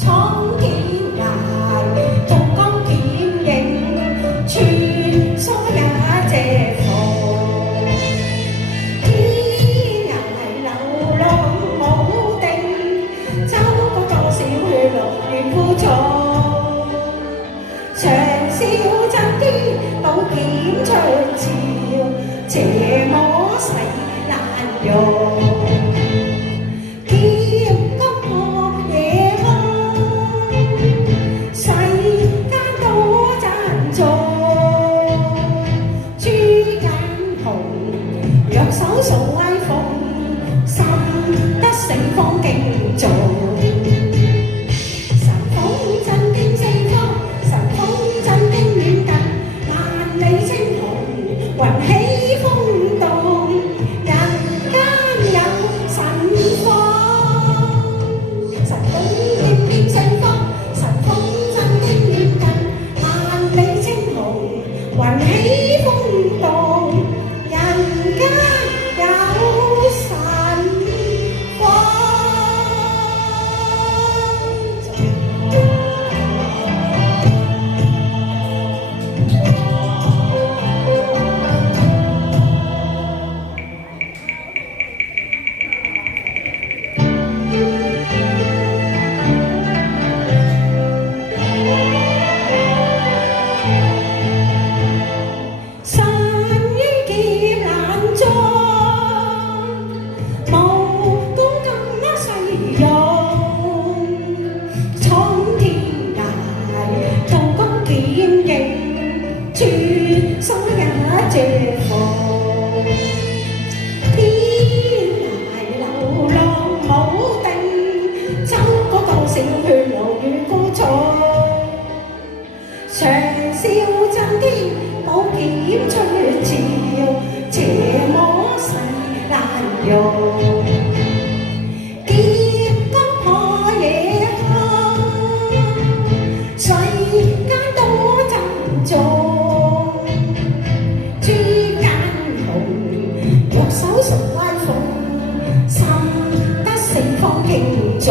闖天涯，刀光劍影，穿梭也借逢。天涯流浪無定，走過多少血淚與苦楚。長笑爭啲寶劍出鞘，邪魔勢難容。手數威風，心得四方敬重。神風震驚四方，神風震驚遠近，萬里青紅，雲起風動，人間有神方。神風震驚四方，神風震驚遠近，萬里青紅，雲起風動，人間穿梭也借逢，天涯流浪無定，走過多少血淚與苦楚。長笑震天，寶劍出鞘，邪魔勢難容。劍光破野空，世間多珍重。手崇威風，心得四方敬重。